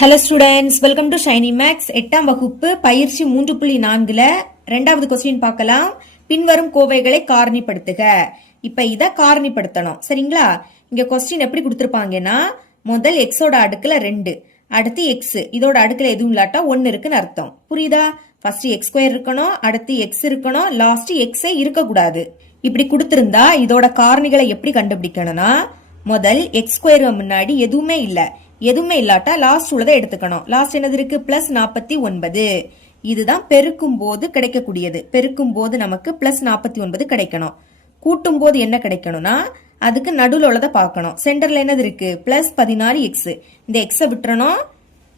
Hello students, welcome to Shiny Max. 8ஆம் வகுப்பு பயிற்சி 3.4ல 2வது கொஸ்டின் பார்க்கலாம். பின்வரும் கோவைகளை காரணிப்படுத்துக. இப்ப இத காரணிப்படுத்தணும், சரிங்களா? இங்க கொஸ்டின் எப்படி கொடுத்திருப்பாங்கன்னா, முதல் எக்ஸோட அடுக்குல 2, அடுத்து எக்ஸ், இதோட அடுக்குல எதுவும் இல்லாட்டா 1 இருக்குன்னு அர்த்தம். புரியுதா? ஃபர்ஸ்ட் எக்ஸ் ஸ்கொயர் இருக்கணும், அடுத்து எக்ஸ் இருக்கணும், லாஸ்ட் எக்ஸே இருக்கக்கூடாது. இப்படி கொடுத்திருந்தா இதோட காரணிகளை எப்படி கண்டுபிடிக்கணும்னா, முதல் எக்ஸ் ஸ்கொயர் முன்னாடி எதுவுமே இல்லாட்டா லாஸ்ட் உள்ளதை எடுத்துக்கணும். லாஸ்ட் என்னது இருக்கு? +49. இதுதான் பெருக்கும் போது கிடைக்கக்கூடியது. பெருக்கும் போது நமக்கு +49 கிடைக்கணும். கூட்டும் போது என்ன கிடைக்கணும்னா, அதுக்கு நடுவில் உள்ளதை பார்க்கணும். சென்டர்ல என்னது இருக்கு? +14x. இந்த எக்ஸை விட்டுறணும்,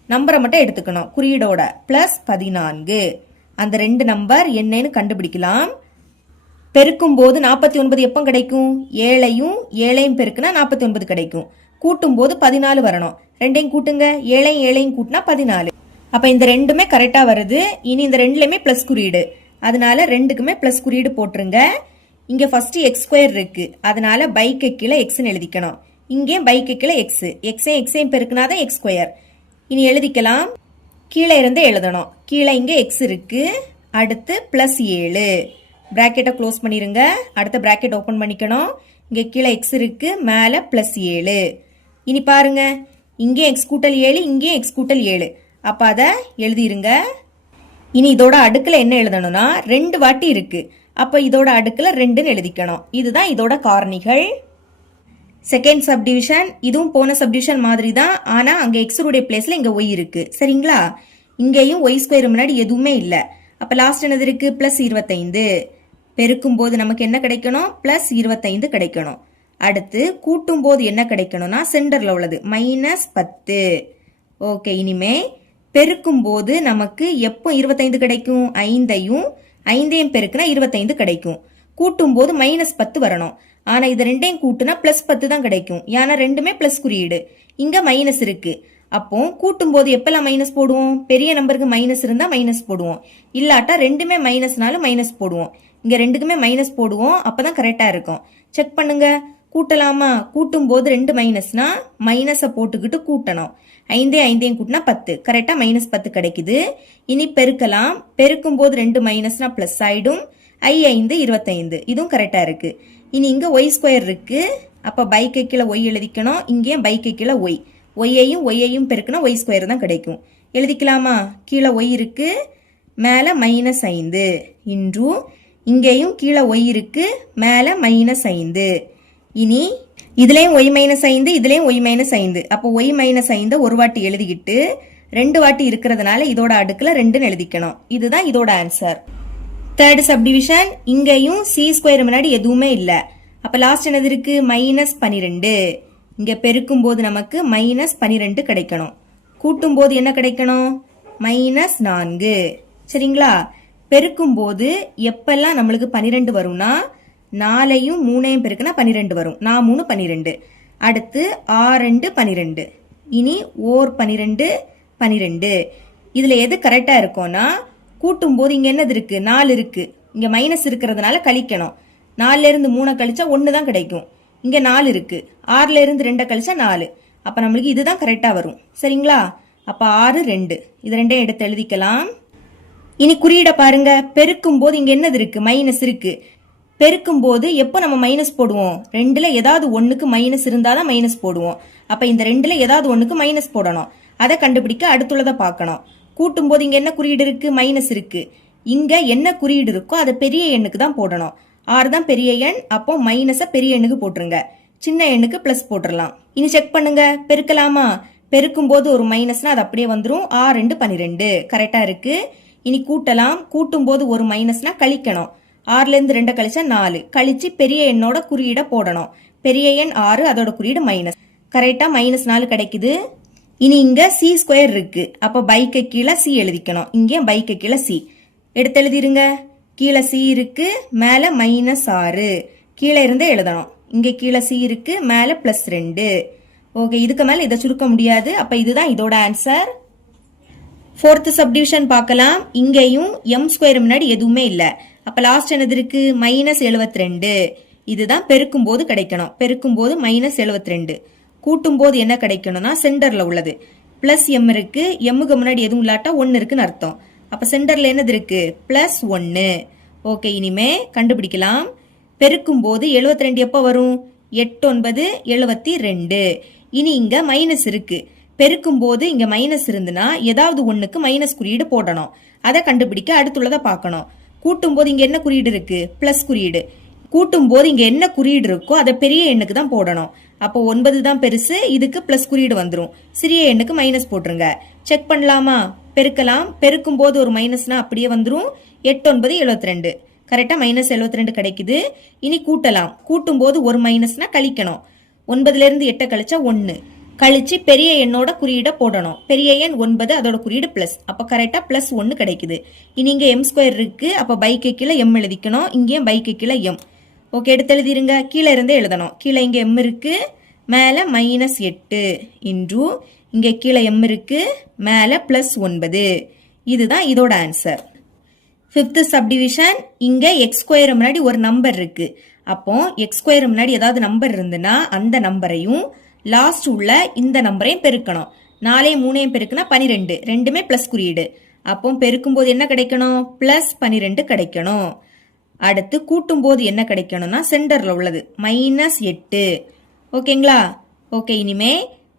நம்பரை மட்டும் எடுத்துக்கணும் குறியீடோட. +14. அந்த 2 நம்பர் என்னன்னு கண்டுபிடிக்கலாம். பெருக்கும் போது 49 எப்போ கிடைக்கும்? 7ஐயும் பெருக்குனா 49 கிடைக்கும். கூட்டும் போது 14 வரணும். ரெண்டையும் கூட்டுங்க, 7ஐயும் கூட்டினா 14. அப்ப இந்த ரெண்டுமே கரெக்டா வருது. இனி இந்த ரெண்டுலயுமே பிளஸ் குறியீடு, அதனால ரெண்டுக்குமே பிளஸ் குறியீடு போட்டுருங்க. இங்க ஃபர்ஸ்ட் எக்ஸ் ஸ்கொயர் இருக்கு, அதனால பைக்கு கீழே எக்ஸ்ன்னு எழுதிக்கணும். இங்கே பைக்கு கீழே எக்ஸ், எக்ஸையும் பெருக்குனாதான் எக்ஸ் ஸ்கொயர். இனி எழுதிக்கலாம். கீழே இருந்து எழுதணும். கீழே இங்க எக்ஸ் இருக்கு, அடுத்து +7. பிராக்கெட்டை க்ளோஸ் பண்ணிருங்க. அடுத்த பிராக்கெட் ஓபன் பண்ணிக்கணும். இங்க கீழே எக்ஸ் இருக்கு, மேல +7. இனி பாருங்க, இங்கே எக்ஸ் கூட்டல் 7, இங்கே எக்ஸ் கூட்டல் 7. அப்ப அதை எழுதிருங்க. இனி இதோட அடுக்குல என்ன எழுதணும்னா, 2 வாட்டி இருக்கு. அப்ப இதோட அடுக்குல 2ன்னு எழுதிக்கணும். இதுதான் இதோட காரணிகள். செகண்ட் சப்டிவிஷன், இதுவும் போன சப்டிவிஷன் மாதிரி தான். ஆனா அங்க எக்ஸ் உடைய பிளேஸ்ல இங்க ஒய் இருக்கு, சரிங்களா? இங்கேயும் ஒய் ஸ்கொயர் முன்னாடி எதுவுமே இல்ல. அப்ப லாஸ்ட் என்னது இருக்கு? +25. பெருக்கும் போது நமக்கு என்ன கிடைக்கணும்? +25 கிடைக்கணும். அடுத்து கூட்டும் போது என்ன கிடைக்கணும்னா, சென்டர்ல உள்ளது -10. ஓகே, இனிமே பெருக்கும் போது நமக்கு எப்போ 25 கிடைக்கும்? 5ஐயும் பெருக்குனா 25 கிடைக்கும். கூட்டும் போது -10 வரணும். ஆனா இது ரெண்டையும் கூட்டுனா +10 தான் கிடைக்கும். ஏன்னா ரெண்டுமே பிளஸ் குறியீடு. இங்க மைனஸ் இருக்கு. அப்போ கூட்டும் போது எப்பெல்லாம் மைனஸ் போடுவோம்? பெரிய நம்பருக்கு மைனஸ் இருந்தா மைனஸ் போடுவோம், இல்லாட்டா ரெண்டுமே மைனஸ்னாலும் மைனஸ் போடுவோம். இங்க ரெண்டுக்குமே மைனஸ் போடுவோம், அப்பதான் கரெக்டா இருக்கும். செக் பண்ணுங்க. கூட்டலாமா? கூட்டும் போது 2 மைனஸ்னா மைனஸை போட்டுக்கிட்டு கூட்டணும். 5ஐயும் கூட்டினா 10, கரெக்டா -10 கிடைக்குது. இனி பெருக்கலாம். பெருக்கும் போது 2 மைனஸ்னா பிளஸ் ஆயிடும். 5 25, இதுவும் கரெக்டா இருக்கு. இனி இங்க ஒய் ஸ்கொயர் இருக்கு, அப்ப பைக்கு கீழே ஒய் எழுதிக்கணும். இங்கேயும் பைக்கு கீழே ஒய், ஒய்யையும் பெருக்குனா ஒய் ஸ்கொயர் தான் கிடைக்கும். எழுதிக்கலாமா? கீழே ஒய் இருக்கு, மேல -5 இன்ட்ரூ, இங்கேயும் கீழே ஒய் இருக்கு, மேல -5. இனி இதுலயும் ஒய் -5, இதுலயும் ஒய் -5. அப்போ ஒய் -5 ஒரு வாட்டி எழுதிக்கிட்டு 2 வாட்டி இருக்கிறதுனால இதோட அடுக்குல 2ன்னு எழுதிக்கணும். இதுதான் இதோட ஆன்சர். தேர்ட் சப்டிவிஷன், இங்கேயும் சி ஸ்கொயர் முன்னாடி எதுவுமே இல்ல. அப்ப லாஸ்ட் என்னது இருக்கு? -12. இங்க பெருக்கும் போது நமக்கு -12 கிடைக்கணும். கூட்டும் போது என்ன கிடைக்கணும்? -4. சரிங்களா? பெருக்கும் போது எப்பெல்லாம் நம்மளுக்கு 12 வரும்னா, 4ஐயும் 3ஐயும் பெருக்குனா 12 வரும். 4 3 12. அடுத்து 6 12. இனி ஓர் 12 12. இதுல எது கரெக்டா இருக்கும்னா, கூட்டும் போது இங்க என்னது இருக்கு? 4 இருக்கு. இங்க மைனஸ் இருக்கிறதுனால கழிக்கணும். 4ல இருந்து 3 கழிச்சா 1 தான் கிடைக்கும். இங்க 4 இருக்கு. 6ல இருந்து 2 கழிச்சா 4. அப்ப நம்மளுக்கு இதுதான் கரெக்டா வரும், சரிங்களா? அப்ப 6 2, இது ரெண்டையும் எடுத்து எழுதிக்கலாம். இனி குறியீட பாருங்க. பெருக்கும் போது இங்க என்னது இருக்கு? மைனஸ் இருக்கு. பெருக்கும் போது எப்போ நம்ம மைனஸ் போடுவோம்? 2ல ஏதாவது ஒண்ணுக்கு மைனஸ் இருந்தாதான் மைனஸ் போடுவோம். அப்ப இந்த 2ல ஏதாவது ஒண்ணுக்கு மைனஸ் போடணும். அதை கண்டுபிடிக்க அடுத்துள்ளதை பார்க்கணும். கூட்டும் போது இங்க என்ன குறியீடு இருக்கு? மைனஸ் இருக்கு. இங்க என்ன குறியீடு இருக்கோ அதை பெரிய எண்ணுக்கு தான் போடணும். 6 தான் பெரிய எண், அப்போ மைனஸ பெரிய எண்ணுக்கு போட்டுருங்க, சின்ன எண்ணுக்கு பிளஸ் போட்டுடலாம். இனி செக் பண்ணுங்க. பெருக்கலாமா? பெருக்கும் போது ஒரு மைனஸ்னா அது அப்படியே வந்துடும். 6 2 12, கரெக்டா இருக்கு. இனி கூட்டலாம். கூட்டும் போது ஒரு மைனஸ்னா கழிக்கணும். 6ல இருந்து 2 கழிச்சா 4, கழிச்சு பெரிய எண்ணோட குறியீட போடணும். பெரிய எண் 6, அதோட குறியீடு மைனஸ், கரெக்டா -4 கிடைக்குது. இனி இங்க சி ஸ்கொயர் இருக்கு. அப்ப பைக்கு கீழே சி எழுதிக்கணும். இங்கே பைக்கு கீழே சி எடுத்து எழுதிருங்க. கீழே சி இருக்கு, மேல -6. கீழே இருந்தே எழுதணும். இங்க கீழே சி இருக்கு, மேல +2. ஓகே, இதுக்கு மேல இதை சுருக்க முடியாது. அப்ப இதுதான் இதோட ஆன்சர். ஃபோர்த் சப்டிவிஷன் பார்க்கலாம். இங்கேயும் எம் ஸ்கொயர் முன்னாடி எதுவுமே இல்ல. அப்ப லாஸ்ட் என்னது இருக்கு? -72. இதுதான் பெருக்கும் போது கிடைக்கணும். பெருக்கும் போது -72. கூட்டும் போது என்ன கிடைக்கணும்னா, சென்டர்ல உள்ளது பிளஸ் எம் இருக்கு, எம்முக்கு முன்னாடி எதுவும் இல்லாட்டா 1 இருக்குன்னு அர்த்தம். அப்ப சென்டர்ல என்னது இருக்கு? பிளஸ் 1. ஓகே, இனிமே கண்டுபிடிக்கலாம். பெருக்கும் போது 72 எப்போ வரும்? 8 9 72. இனி இங்க மைனஸ் இருக்கு. பெருக்கும் போது இங்க மைனஸ் இருந்துன்னா ஏதாவது ஒண்ணுக்கு மைனஸ் குறியீடு போடணும். அதை கண்டுபிடிக்க அடுத்துள்ளதை பார்க்கணும். கூட்டும் போது இங்க என்ன குறியீடு இருக்கு? பிளஸ் குறியீடு. கூட்டும் போது இங்க என்ன குறியீடு இருக்கோ அதை பெரிய எண்ணுக்கு தான் போடணும். அப்போ 9 தான் பெருசு, இதுக்கு பிளஸ் குறியீடு வந்துடும். சிறிய எண்ணுக்கு மைனஸ் போட்டுருங்க. செக் பண்ணலாமா? பெருக்கலாம். பெருக்கும் போது ஒரு மைனஸ்னா அப்படியே வந்துடும். 8 9 72. கரெக்டா மைனஸ் 72 கிடைக்குது. இனி கூட்டலாம். கூட்டும் போது ஒரு மைனஸ்னா கழிக்கணும். 9ல இருந்து 8 கழிச்சா 1. கழிச்சு பெரிய எண்ணோட குறியீட போடணும். பெரிய எண் 9, அதோட குறியீடு பிளஸ். அப்ப கரெக்டா பிளஸ் 1 கிடைக்குது. இனி இங்க எம் ஸ்கொயர் இருக்கு. அப்ப பைக்கு கீழே எம் எழுதிக்கணும். இங்கேயும் பைக்கு கீழே எம். ஓகே, எடுத்து எழுதிருங்க. கீழே இருந்தே எழுதணும். கீழே இங்க எம் இருக்கு, மேல -8 இன்டு இங்க கீழே எம் இருக்கு, மேல பிளஸ் 9. இதுதான் இதோட ஆன்சர். 5th subdivision. இங்க எக்ஸ் ஸ்கொயர் முன்னாடி ஒரு நம்பர் இருக்கு. அப்போ எக்ஸ் ஸ்கொயர் முன்னாடி ஏதாவது நம்பர் இருந்துன்னா அந்த நம்பரையும் லாஸ்ட் உள்ள இந்த நம்பரையும் பெருக்கணும். 4 3 பெருக்குனா 12. ரெண்டுமே பிளஸ் குறியீடு. அப்போ பெருக்கும் போது என்ன கிடைக்கணும்? பிளஸ் 12 கிடைக்கணும். அடுத்து கூட்டும் போது என்ன கிடைக்கணும்னா சென்டர்ல உள்ளது -8. ஓகேங்களா? ஓகே, இனிமே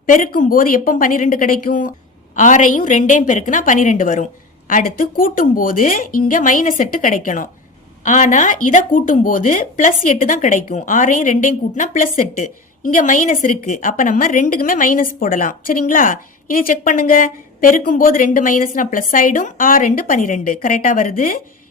பெருக்கும் போது எப்போ 12 கிடைக்கும்? 6ஐயும் 2ஐயும் பெருக்குனா 12 வரும். அடுத்து கூட்டும் போது இங்க -8 கிடைக்கணும். ஆனா இத கூட்டும் போது +8 தான் கிடைக்கும். 6ஐயும் 2ஐயும் கூட்டினா +8. இங்க மைனஸ் இருக்கு. அப்ப நம்ம ரெண்டுக்குமே மைனஸ் போடலாம். சரிங்களா? இனி செக் பண்ணுங்க. பெருக்கும் போது 2 மைனஸ்னா பிளஸ் ஆயிடும். 6 2 12. கரெக்டா வருது.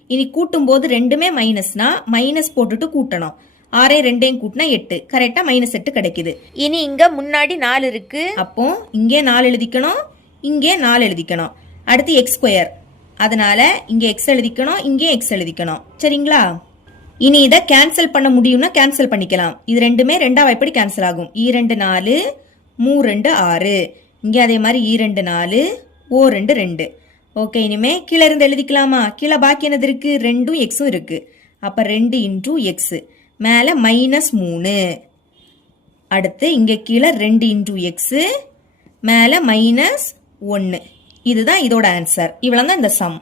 இனி கூட்டும் போது ரெண்டுமே மைனஸ்னா மைனஸ் போட்டுட்டு கூட்டணும். 6 2 கூட்டினா 8. கரெக்டா -8 கிடைக்குது. இனி இங்க முன்னாடி 4 இருக்கு. அப்போ இங்கே 4 எழுதிக்கணும், இங்கே 4 எழுதிக்கணும். அடுத்து எக்ஸ் ஸ்கொயர். அதனால இங்க எக்ஸ் எழுதிக்கணும், இங்கே எக்ஸ் எழுதிக்கணும். சரிங்களா? இனி இதை கேன்சல் பண்ண முடியும்னா கேன்சல் பண்ணிக்கலாம். இது ரெண்டுமே 2ஆ எப்படி கேன்சல் ஆகும்? 2 4 3 2 6. இங்கே அதே மாதிரி 2 4 2 2. ஓகே, இனிமே கீழே இருந்து எழுதிக்கலாமா? கீழே பாக்கி என்னது இருக்கு? 2ம் எக்ஸும் இருக்கு. அப்ப 2 இன்டூ எக்ஸ், மேல -3. அடுத்து இங்க கீழே 2 இன்டூ எக்ஸ், மேல -1. இதுதான் இதோட ஆன்சர். இவ்வளவுதான் இந்த சம்.